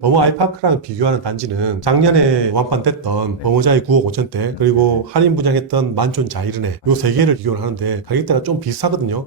범어 아이파크랑 비교하는 단지는 작년에 완판됐던 범어자이 9억 5천대 그리고 할인 분양했던 만촌 자이르네 요 세 개를 비교를 하는데 가격대가 좀 비슷하거든요.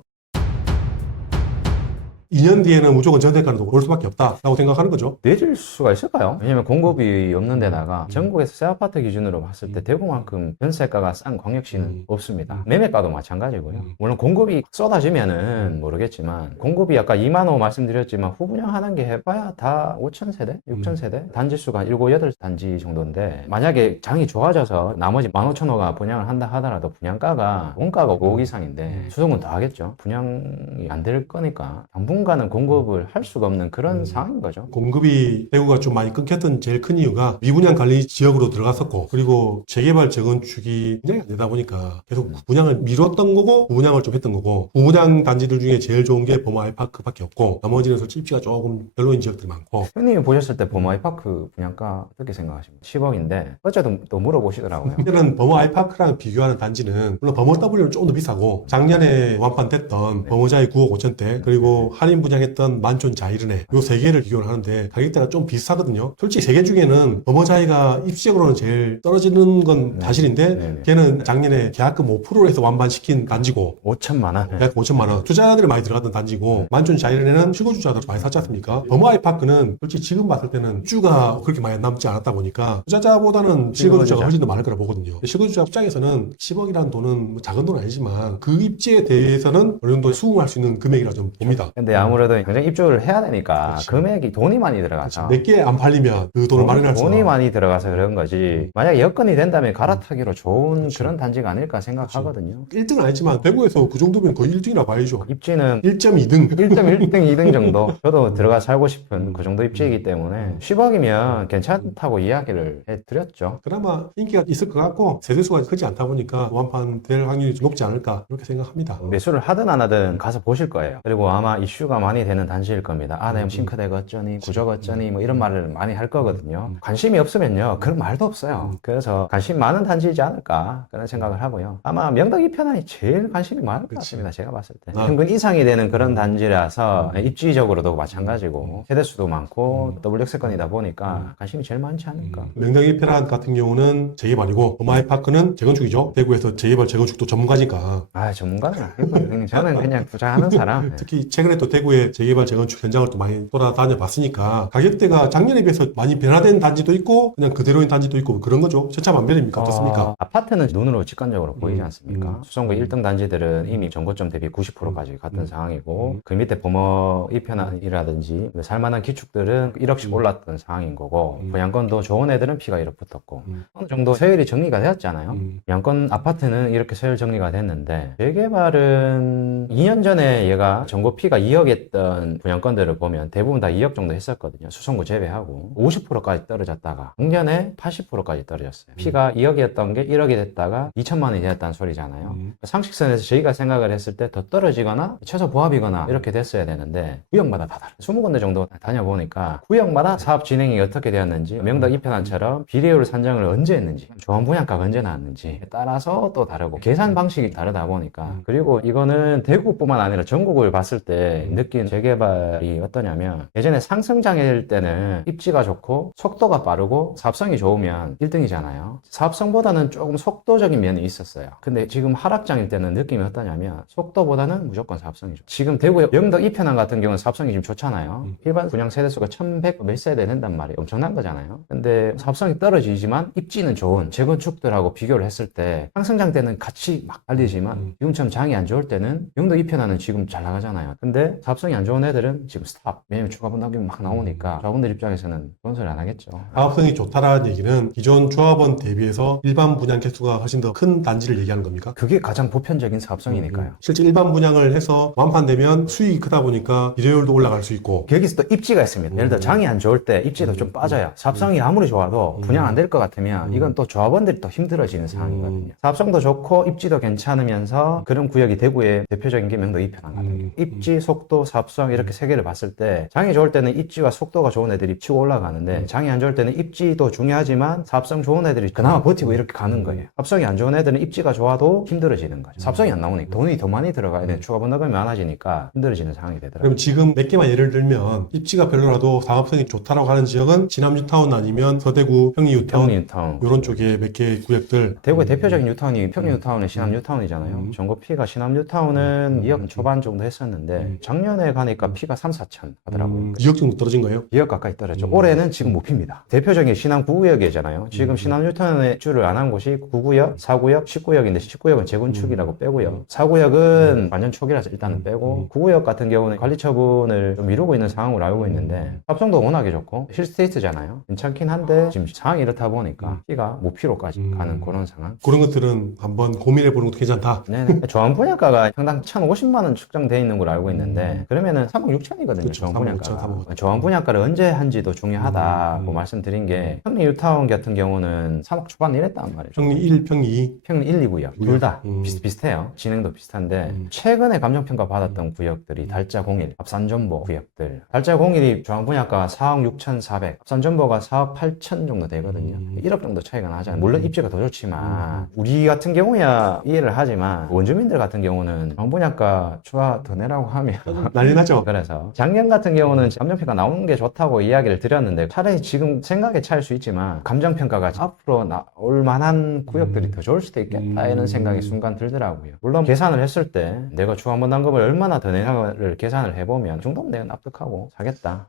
2년 뒤에는 무조건 전세가로 올 수밖에 없다라고 생각하는 거죠. 내줄 수가 있을까요? 왜냐면 공급이 없는 데다가 전국에서 새 아파트 기준으로 봤을 때 대구만큼 전세가가 싼 광역시는 없습니다. 매매가도 마찬가지고요. 물론 공급이 쏟아지면은 모르겠지만 공급이 아까 2만 호 말씀드렸지만 후분양하는 게 해봐야 다 5천 세대? 6천 세대? 단지 수가 7, 8단지 정도인데 만약에 장이 좋아져서 나머지 15,000호가 분양을 한다 하더라도 분양가가 원가가 5억 이상인데 수송은 더 하겠죠. 분양이 안 될 거니까 당분간은 공급을 할 수가 없는 그런 상황인 거죠. 공급이 대구가 좀 많이 끊겼던 제일 큰 이유가 미분양 관리 지역으로 들어갔었고 그리고 재개발 재건축이 분양이 안 되다 보니까 계속 분양을 미뤘던 거고 부분양을 좀 했던 거고 부분양 단지들 중에 제일 좋은 게 범어 아이파크밖에 없고 나머지는 솔직히 입지가 조금 별로인 지역들이 많고. 형님이 보셨을 때 범어 아이파크 분양가 어떻게 생각하십니까? 10억인데 어쨌든 또 물어보시더라고요. 이때는 범어 아이파크랑 비교하는 단지는 물론 범어 W는 조금 더 비싸고 작년에 완판됐던 범어자이 9억 5천대 그리고 할인 분양했던 만촌 자이르네 요 세 개를 비교를 하는데 가격대가 좀 비슷하거든요. 솔직히 세 개 중에는 범어자이가 입지적으로는 제일 떨어지는 건 사실인데 걔는 작년에 계약금 5%로 해서 완판시킨 단지고 5천만 원. 약 5천만 원 투자자들이 많이 들어갔던 단지고 만촌 자이르네는 실거주자들 많이 샀지 않습니까? 범어 아이파크는 솔직히 지금 봤을 때는 주가 그렇게 많이 남지 않았다 보니까 투자자보다는 실거주자가 훨씬 더 많을 거라 보거든요. 실거주자 입장에서는 10억이라는 돈은 뭐 작은 돈은 아니지만 그 입지에 대해서는 어느 정도 수긍할 수 있는 금액이라 좀 봅니다. 근데 아무래도 굉장히 입주를 해야 되니까 그치. 금액이 돈이 많이 들어가죠. 몇 개 안 팔리면 그 돈을 마련할 수 돈이 많이 들어가서 그런 거지. 만약에 여건이 된다면 갈아타기로 좋은 그런 단지가 아닐까 생각하거든요. 1등은 아니지만 대구에서 그 정도면 거의 1등이라 봐야죠. 입지는 1.2등 1등, 2등 정도. 저도 들어가 살고 싶은 그 정도 입지이기 때문에 10억이면 괜찮다고 이야기를 해드렸죠. 그나마 인기가 있을 것 같고 세대수가 크지 않다 보니까 완판 될 확률이 좀 높지 않을까 이렇게 생각합니다. 매수를 하든 안 하든 가서 보실 거예요. 그리고 아마 이슈가 많이 되는 단지일 겁니다. 아, 내 싱크대가 어쩌니, 구조가 어쩌니, 뭐 이런 말을 많이 할 거거든요. 관심이 없으면요, 그런 말도 없어요. 그래서 관심 많은 단지이지 않을까 그런 생각을 하고요. 아마 명덕 2편안이 제일 관심이 많을 것 같습니다. 제가 봤을 때. 평균 이상이 되는 그런 단지라서 입지적으로도 마찬가지고 세대수도 많고 더블 역세권이다 보니까 관심이 제일 많지 않을까. 명당 1편안 같은 경우는 재개발이고 범어 아이파크는 재건축이죠. 대구에서 재개발 재건축도 전문가니까. 아, 전문가는 아니고요. 저는 그냥 투자하는 사람. 특히 최근에 또 대구의 재개발 재건축 현장을 또 많이 돌아다녀 봤으니까 가격대가 작년에 비해서 많이 변화된 단지도 있고 그냥 그대로인 단지도 있고 그런 거죠. 천차만별입니까? 어떻습니까? 아파트는 눈으로 직관적으로 보이지 않습니까? 수성구 1등 단지들은 이미 전고점 대비 90%까지 갔던 상황이고 그 밑에 범어 2편이라든지 살만한 기축들은 1억씩 올랐던 상황인 거고 분양권도 좋은 애들은 피가 1억 붙었고 어느 정도 서열이 정리가 되었잖아요. 분양권 아파트는 이렇게 서열 정리가 됐는데 재개발은 2년 전에 얘가 전고 피가 2억 했던 분양권들을 보면 대부분 다 2억 정도 했었거든요. 수성구 제외하고 50%까지 떨어졌다가 작년에 80%까지 떨어졌어요. 피가 2억이었던 게 1억이 됐다가 2천만 원이 되었다는 소리잖아요. 상식선에서 저희가 생각을 했을 때 더 떨어지거나 최소 부합이거나 이렇게 됐어야 되는데 구역마다 다 다르죠. 20군데 정도 다녀보니까 구역마다 사업 진행이 어떻게 되었는지 명덕 2편안처럼 비례율 산정을 언제 했는지 조합 분양가가 언제 나왔는지 따라서 또 다르고 계산 방식이 다르다 보니까 그리고 이거는 대구뿐만 아니라 전국을 봤을 때 느낀 재개발이 어떠냐면 예전에 상승장일 때는 입지가 좋고 속도가 빠르고 사업성이 좋으면 1등이잖아요. 사업성보다는 조금 속도적인 면이 있었어요. 근데 지금 하락장일 때는 느낌이 어떠냐면 속도보다는 무조건 사업성이죠. 지금 대구의 명덕 2편안 같은 경우는 사업성이 지금 좋잖아요. 일반 분양 세대수가 1100 몇 세대 된단 말이에요. 엄청난 거잖아요. 근데 사업성이 떨어지지만 입지는 좋은 재건축들하고 비교를 했을 때 상승장 때는 같이 막 달리지만 지금처럼 장이 안 좋을 때는 명덕 2편안은 지금 잘 나가잖아요. 근데 사업성이 안 좋은 애들은 지금 스탑. 왜냐면 추가 분담금이 막 나오니까 조합원들 입장에서는 그런 소리 안 하겠죠. 사업성이 좋다라는 얘기는 기존 조합원 대비해서 일반 분양 개수가 훨씬 더 큰 단지를 얘기하는 겁니까? 그게 가장 보편적인 사업성이니까요. 실제 일반 분양을 해서 완판되면 수익이 크다 보니까 비례율도 올라갈 수 있고 여기서 또 입지가 있습니다. 예를 들어 장이 안 좋을 때 입지도 좀 빠져요. 사업성이 아무리 좋아도 분양 안 될 것 같으면 이건 또 조합원들이 또 힘들어지는 상황이거든요. 사업성도 좋고 입지도 괜찮으면서 그런 구역이 대구의 대표적인 게 명덕 2편안거든요. 입지, 속도, 속도, 사업성 이렇게 세 개를 봤을 때 장이 좋을 때는 입지와 속도가 좋은 애들이 치고 올라가는데 장이 안 좋을 때는 입지도 중요하지만 사업성 좋은 애들이 그나마 버티고 이렇게 가는 거예요. 사업성이 안 좋은 애들은 입지가 좋아도 힘들어지는 거죠. 사업성이 안 나오니까 돈이 더 많이 들어가야 되는 추가 분담금이 많아지니까 힘들어지는 상황이 되더라고요. 그럼 지금 몇 개만 예를 들면 입지가 별로라도 사업성이 좋다라고 하는 지역은 진암 뉴타운 아니면 서대구 평리 뉴타운 평리뉴타운. 이런 쪽에 몇 개 구역들. 대구의 대표적인 뉴타운이 평리 뉴타운은 신암 뉴타운이잖아요. 전고 피가 신암 뉴타운은 2억 초반 정도 했었는데 작년에 가니까 피가 3, 4천 하더라고요. 2억 정도 떨어진 거예요? 2억 가까이 떨어졌죠. 올해는 지금 못 핍니다. 대표적인 신암 9구역이잖아요. 지금 신암 뉴타운에 입주를 안 한 곳이 9구역, 4구역, 10구역인데 10구역은 재건축이라고 빼고요. 4구역은 완전 초기라서 일단은 빼고 9구역 같은 경우는 관리 처분을 좀 미루고 있는 상황으로 알고 있는데 합성도 워낙에 좋고 힐스테이트잖아요. 괜찮긴 한데 지금 상황이 이렇다 보니까 피가 모피로까지 가는 그런 상황. 그런 것들은 한번 고민해 보는 것도 괜찮다. 네네. 조합 분양가가 평당 1,050만 원 측정돼 있는 걸로 알고 있는데 그러면은 3억 6천이거든요. 그쵸, 조합 3억 6천, 분양가가. 3억 5천. 조합 분양가를 언제 한지도 중요하다고 말씀드린 게 평리 뉴타운 같은 경우는 3억 초반 이랬단 말이에요. 평리 1, 평리 2. 평리 1, 2구역 둘 다 비슷비슷해요. 진행도 비슷한데 최근에 감정평가 받았던 구역들이 달자 01, 합산전보 구역들. 달자 01이 조합 분양가가 4억 6,400, 합산전보가 4억 8천 정도 되거든요. 1억 정도 차이가 나잖아요. 물론 입지가 더 좋지만 우리 같은 경우야 이해를 하지만 원주민들 같은 경우는 조합 분양가 추가 더 내라고 하면 난리 나죠? 그래서 작년 같은 경우는 감정평가 나오는 게 좋다고 이야기를 드렸는데 차라리 지금 생각에 차일 수 있지만 감정평가가 앞으로 나올 만한 구역들이 더 좋을 수도 있겠다 이런 생각이 순간 들더라고요. 물론 계산을 했을 때 내가 주한번당금을 얼마나 더 내냐를 계산을 해보면 이 정도면 내가 납득하고 사겠다.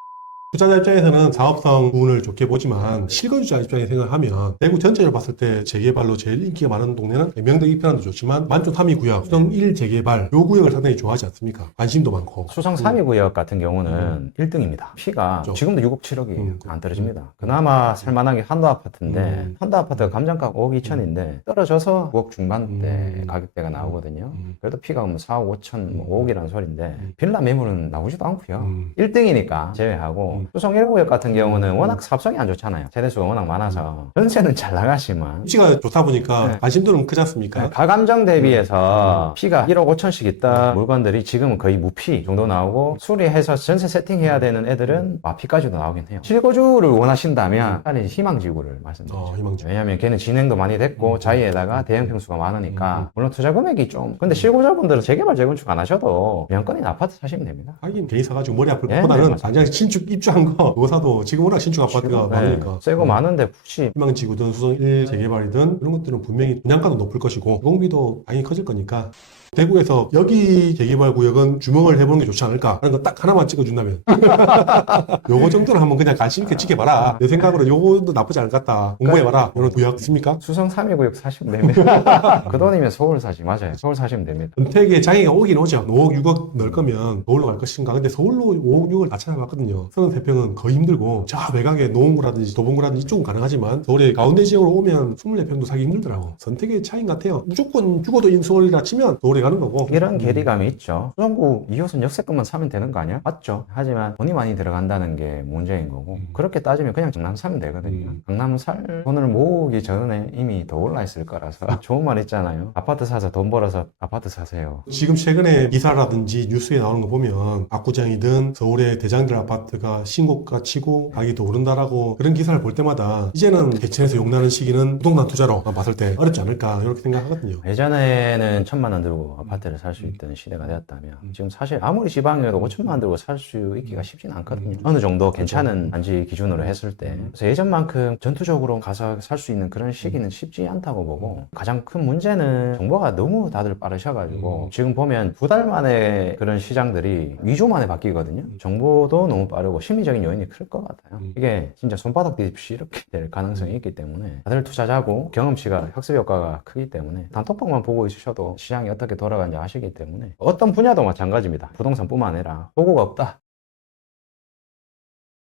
투자자 입장에서는 사업성 부분을 좋게 보지만 실거주자 입장에 생각하면 대구 전체를 봤을 때 재개발로 제일 인기가 많은 동네는 명동 이편도 좋지만 만촌 3위 구역, 수성 1 재개발 요 구역을 상당히 좋아하지 않습니까? 관심도 많고. 수성 3위 구역 같은 경우는 1등입니다. 피가 그렇죠. 지금도 6억 7억이 안 떨어집니다. 그나마 살만한 게 한도 아파트인데 한도 아파트가 감정가가 5억 2천인데 떨어져서 9억 중반대 가격대가 나오거든요. 그래도 피가 뭐 4억 5천, 뭐 5억이라는 소리인데 빌라 매물은 나오지도 않고요. 1등이니까 제외하고 수성 1구역 같은 경우는 워낙 사업성이 안 좋잖아요. 세대수가 워낙 많아서 전세는 잘 나가지만 입지가 좋다 보니까 관심도는 크지 않습니까? 가감정 대비해서 피가 1억 5천씩 있던 물건들이 지금은 거의 무피 정도 나오고 수리해서 전세 세팅해야 되는 애들은 마피까지도 나오긴 해요. 실거주를 원하신다면 차라리 희망지구를 말씀드리죠. 희망지구. 왜냐하면 걔는 진행도 많이 됐고 자이에다가 대형 평수가 많으니까 물론 투자 금액이 좀 근데 실거주자분들은 재개발 재건축 안 하셔도 명권인 아파트 사시면 됩니다. 하긴 괜히 사가지고 머리 아플 네, 것보다는 네, 당장 신축 입주한 거 그거 사도 지금 워낙 신축 아파트가 많으니까 새거 많은데 굳이 희망지구든 수성 1 재개발이든 이런 것들은 분명히 분양가도 높을 것이고 공비도 당연히 커질 거니까 대구에서 여기 재개발 구역은 주목을 해보는 게 좋지 않을까 하는 거 딱 하나만 찍어준다면 요거 정도는 한번 그냥 관심 있게 지켜봐라. 내 생각으로 요거도 나쁘지 않을 것 같다. 공부해봐라. 이런 구역 있습니까? 수성 3위 구역 사시면 됩니다. 그 돈이면 서울 사시 맞아요. 서울 사시면 됩니다. 은택에 장애가 오긴 오죠. 5억 6억 넣을 거면 서울로 갈 것인가. 근데 서울로 5억 6억을 다 찾아봤거든요. 33평은 거의 힘들고 저 외곽에 노원구라든지 도봉구라든지 이쪽은 가능하지만 서울의 가운데 지역으로 오면 24평도 사기 힘들더라고. 선택의 차이인 것 같아요. 무조건 죽어도 인서울이라 치면 서울에 가는 거고. 이런 괴리감이 있죠. 수성구 2호선 역세권만 사면 되는 거 아니야? 맞죠. 하지만 돈이 많이 들어간다는 게 문제인 거고 그렇게 따지면 그냥 강남 사면 되거든요. 강남 살 돈을 모으기 전에 이미 더 올라 있을 거라서 좋은 말 있잖아요. 아파트 사서 돈 벌어서 아파트 사세요. 지금 최근에 기사라든지 뉴스에 나오는 거 보면 압구정이든 서울의 대장들 아파트가 신고가 치고 가격이 더 오른다라고 그런 기사를 볼 때마다 이제는 개천에서 용나는 시기는 부동산 투자로 봤을 때 어렵지 않을까 이렇게 생각하거든요. 예전에는 1,000만 원 들고 아파트를 살 수 있던 시대가 되었다면 지금 사실 아무리 지방이어도 5천만 원 들고 살 수 있기가 쉽진 않거든요. 어느 정도 괜찮은 단지 기준으로 했을 때 그래서 예전만큼 전투적으로 가서 살 수 있는 그런 시기는 쉽지 않다고 보고 가장 큰 문제는 정보가 너무 다들 빠르셔가지고 지금 보면 2달 만에 그런 시장들이 2주 만에 바뀌거든요. 정보도 너무 빠르고 심리적인 요인이 클 것 같아요. 이게 진짜 손바닥 뒤집이 이렇게 될 가능성이 있기 때문에 다들 투자자고 경험치가 학습 효과가 크기 때문에 단톡방만 보고 있으셔도 시장이 어떻게 돌아가는지 아시기 때문에 어떤 분야도 마찬가지입니다. 부동산뿐만 아니라 보고가 없다.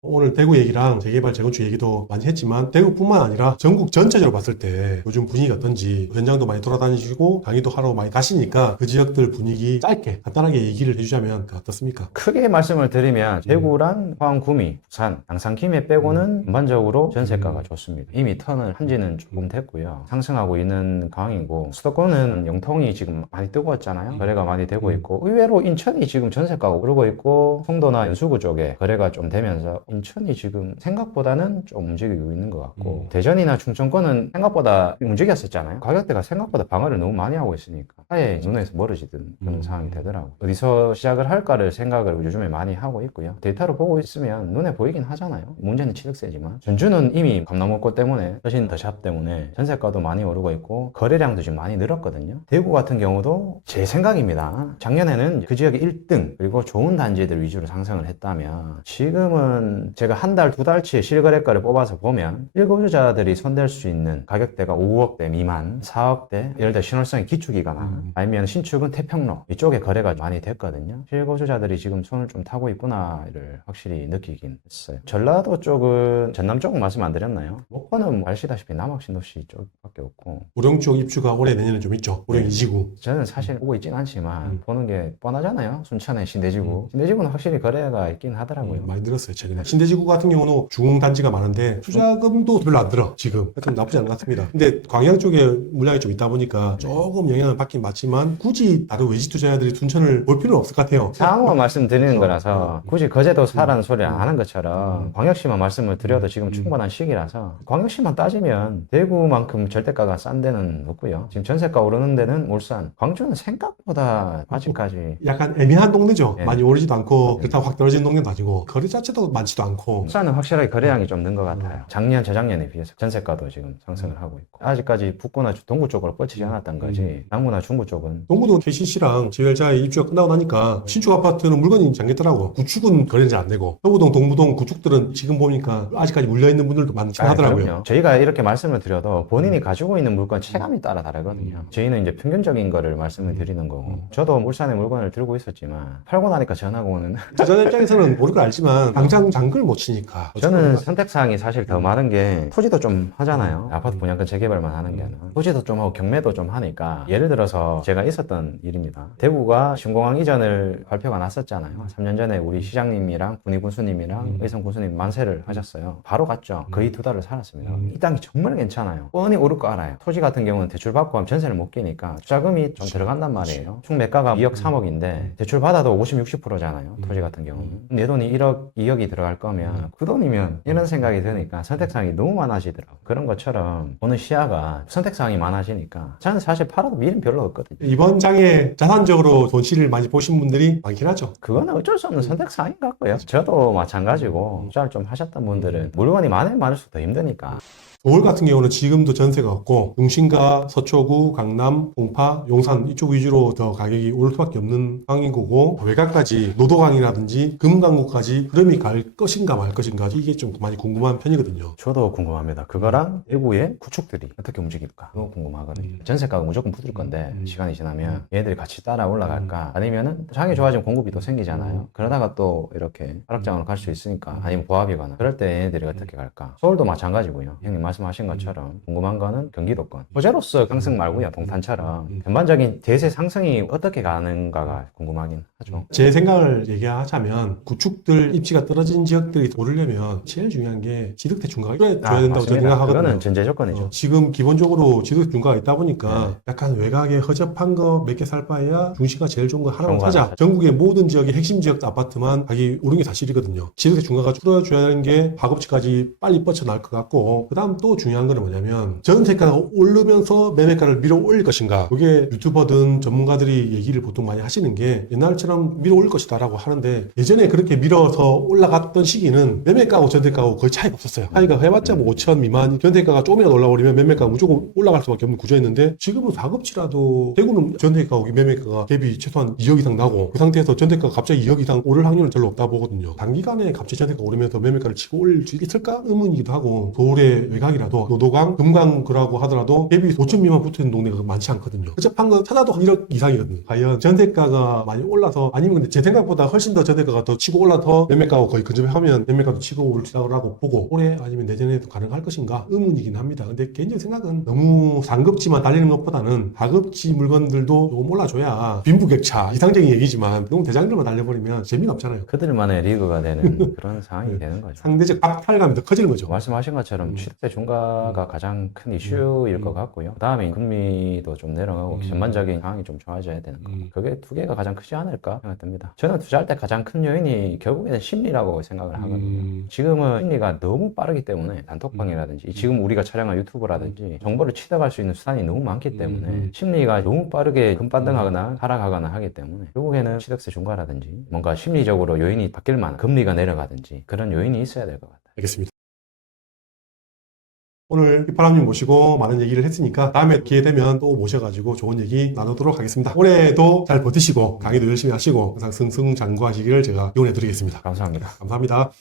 오늘 대구 얘기랑 재개발 재건축 얘기도 많이 했지만 대구뿐만 아니라 전국 전체적으로 봤을 때 요즘 분위기가 어떤지 현장도 많이 돌아다니시고 강의도 하러 많이 가시니까 그 지역들 분위기 짧게 간단하게 얘기를 해주자면 어떻습니까? 크게 말씀을 드리면 대구랑 포항, 구미, 부산, 양산, 김해 빼고는 전반적으로 전세가가 좋습니다. 이미 턴을 한 지는 조금 됐고요. 상승하고 있는 상황이고 수도권은 영통이 지금 많이 뜨거웠잖아요. 거래가 많이 되고 있고 의외로 인천이 지금 전세가가 오르고 있고 송도나 연수구 쪽에 거래가 좀 되면서 인천이 지금 생각보다는 좀 움직이고 있는 것 같고 대전이나 충청권은 생각보다 움직였었잖아요. 가격대가 생각보다 방어를 너무 많이 하고 있으니까 아예 눈에서 멀어지던 그런 상황이 되더라고요. 어디서 시작을 할까를 생각을 요즘에 많이 하고 있고요. 데이터로 보고 있으면 눈에 보이긴 하잖아요. 문제는 취득세지만 전주는 이미 감남원권 때문에 서신 더샵 때문에 전세가도 많이 오르고 있고 거래량도 지금 많이 늘었거든요. 대구 같은 경우도 제 생각입니다. 작년에는 그 지역의 1등 그리고 좋은 단지들 위주로 상승을 했다면 지금은 제가 한 달, 두 달치의 실거래가를 뽑아서 보면 실거주자들이 손댈 수 있는 가격대가 5억대 미만, 4억대 예를 들어 신월성의 기축이거나 아니면 신축은 태평로 이쪽에 거래가 많이 됐거든요. 실거주자들이 지금 손을 좀 타고 있구나를 확실히 느끼긴 했어요. 전라도 쪽은 전남 쪽은 말씀 안 드렸나요? 목포는 뭐 아시다시피 남학신도시 쪽밖에 없고 우령 쪽 입주가 올해 내년에 좀 있죠. 우령 2지구. 저는 사실 보고 있진 않지만 보는 게 뻔하잖아요. 순천의 신대지구. 신대지구는 확실히 거래가 있긴 하더라고요. 많이 늘었어요 최근에. 신대지구 같은 경우는 중흥단지가 많은데 투자금도 별로 안 들어 지금. 하여튼 나쁘지 않은 것 같습니다. 근데 광양 쪽에 물량이 좀 있다 보니까 조금 영향을 받긴 맞지만 굳이 다른 외지 투자자들이 둔천을 볼 필요는 없을 것 같아요. 상황만 말씀드리는 거라서 굳이 거제도 사라는 소리를 안 하는 것처럼 광역시만 말씀을 드려도 지금 충분한 시기라서 광역시만 따지면 대구만큼 절대가가 싼 데는 없고요. 지금 전세가 오르는 데는 울산, 광주는 생각보다 아직까지 약간 애매한 동네죠. 네. 많이 오르지도 않고 그렇다고 확 떨어지는 동네도 아니고 거리 자체도 많지도 않고. 울산은 확실하게 거래량이 좀 는 것 같아요. 작년, 재작년에 비해서 전세가도 지금 상승을 하고 있고 아직까지 북구나 동구 쪽으로 뻗치지 않았던 거지 남구나 중구 쪽은 동구도 KCC랑 지열자의 입주가 끝나고 나니까 신축 아파트는 물건이 잠겼더라고. 구축은 거래는 잘 안 되고 서구동, 동부동 구축들은 지금 보니까 아직까지 물려있는 분들도 많긴 하더라고요. 그럼요. 저희가 이렇게 말씀을 드려도 본인이 가지고 있는 물건 체감에 따라 다르거든요. 저희는 이제 평균적인 거를 말씀을 드리는 거고 저도 울산에 물건을 들고 있었지만 팔고 나니까 전화가 오는 투자자 입장에서는 모를 걸 알지만 당장 장글 못 치니까. 저는 선택사항이 사실 더 많은 게 토지도 좀 하잖아요. 아파트 분양권 재개발만 하는 게 아니라 토지도 좀 하고 경매도 좀 하니까 예를 들어서 제가 있었던 일입니다. 대구가 신공항 이전을 발표가 났었잖아요. 3년 전에 우리 시장님이랑 군의군수님이랑 의성군수님 만세를 하셨어요. 바로 갔죠. 거의 2달을 살았습니다. 이 땅이 정말 괜찮아요. 뻔히 오를 거 알아요. 토지 같은 경우는 대출 받고 하면 전세를 못 끼니까 투자금이 좀 들어간단 말이에요. 총 매가가 2억 3억인데 대출 받아도 50, 60%잖아요. 토지 같은 경우는. 내 돈이 1억, 2억이 들어갈 거면 그 돈이면 이런 생각이 드니까 선택사항이 너무 많아지더라고요. 그런 것처럼 보는 시야가 선택사항이 많아지니까 저는 사실 팔아도 미련 별로 없거든요. 이번 장에 자산적으로 손실을 많이 보신 분들이 많긴 하죠. 그거는 어쩔 수 없는 선택사항인 것 같고요. 저도 마찬가지고 투자를 좀 하셨던 분들은 물건이 많으면 많을수록 더 힘드니까. 서울 같은 경우는 지금도 전세가 없고 용신가, 서초구, 강남, 송파, 용산 이쪽 위주로 더 가격이 오를 수밖에 없는 상황인 거고 외곽까지 노도강이라든지 금강구까지 흐름이 갈 것인가 말 것인가 이게 좀 많이 궁금한 편이거든요. 저도 궁금합니다. 그거랑 대구의 구축들이 어떻게 움직일까? 그거 궁금하거든요. 전세가가 무조건 붙을 건데 시간이 지나면 얘들이 같이 따라 올라갈까? 아니면은 장이 좋아지면 공급이 또 생기잖아요. 그러다가 또 이렇게 하락장으로 갈 수 있으니까 아니면 보합이거나 그럴 때 얘들이 어떻게 갈까? 서울도 마찬가지고요. 형님 말씀하신 것처럼 궁금한 거는 경기도권. 호재로서 상승 말고요. 동탄처럼 전반적인 대세 상승이 어떻게 가는가가 궁금하긴 하죠. 제 생각을 얘기하자면 구축들 입지가 떨어진 지역들이 오르려면 제일 중요한 게 지득대 중과가 줘야 된다고 저는 생각하거든요. 그거는 전제 조건이죠. 지금 기본적으로 지득대 중과가 있다 보니까 약간 외곽에 허접한 거 몇 개 살 바에야 중시가 제일 좋은 거 하나만 사자. 전국의 모든 지역의 핵심 지역 아파트만 가격이 오른 게 사실이거든요. 지득대 중과가 줄어줘야 하는 게 파급치까지 빨리 뻗쳐나올 것 같고 그 다음 또 중요한 거는 뭐냐면 전세가가 오르면서 매매가를 밀어 올릴 것인가. 이게 유튜버든 전문가들이 얘기를 보통 많이 하시는 게 옛날처럼 밀어 올릴 것이다 라고 하는데 예전에 그렇게 밀어서 올라갔던 시기는 매매가하고 전세가하고 거의 차이가 없었어요. 차이가 해봤자 뭐 5천 미만 전세가가 조금이라도 올라버리면 매매가가 무조건 올라갈 수밖에 없는 구조였는데 지금은 4급치라도 대구는 전세가하고 매매가가 갭이 최소한 2억 이상 나고 그 상태에서 전세가가 갑자기 2억 이상 오를 확률은 별로 없다 보거든요. 단기간에 갑자기 전세가가 오르면서 매매가를 치고 올릴 수 있을까? 의문이기도 하고 서울의 외곽이라도 노도강, 금강구라고 하더라도 갭이 5천 미만 붙어있는 동네가 많지 않거든요. 허접한 거 찾아도 1억 이상이거든요. 과연 전세가가 많이 올라서 아니면 근데 제 생각보다 훨씬 더 전세가가 더 치고 올라서 매매가하고 거의 근접해 하면 매매가도 치고 올라가고 보고 올해 아니면 내년에도 가능할 것인가 의문이긴 합니다. 근데 개인적인 생각은 너무 상급지만 달리는 것보다는 하급지 물건들도 조금 올라줘야 빈부격차 이상적인 얘기지만 너무 대장들만 달려버리면 재미가 없잖아요. 그들만의 리그가 되는 그런 상황이 되는 거죠. 상대적 박탈감이 더 커지는 거죠. 말씀하신 것처럼 취득세 중과가 가장 큰 이슈일 것 같고요. 그다음에 금리도 좀 내려가고 전반적인 상황이 좀 좋아져야 되는 거. 그게 두 개가 가장 크지 않을까 생각됩니다. 저는 투자할 때 가장 큰 요인이 결국에는 심리라고 생각을 하거든요. 지금은 심리가 너무 빠르기 때문에 단톡방이라든지 지금 우리가 촬영한 유튜브라든지 정보를 취득할 수 있는 수단이 너무 많기 때문에 심리가 너무 빠르게 급반등하거나 하락하거나 하기 때문에 결국에는 취득세 중과라든지 뭔가 심리적으로 요인이 바뀔 만한 금리가 내려가든지 그런 요인이 있어야 될 것 같아요. 알겠습니다. 오늘 휘파람님 모시고 많은 얘기를 했으니까 다음에 기회 되면 또 모셔가지고 좋은 얘기 나누도록 하겠습니다. 올해도 잘 버티시고 강의도 열심히 하시고 항상 승승장구하시기를 제가 응원해 드리겠습니다. 감사합니다. 감사합니다.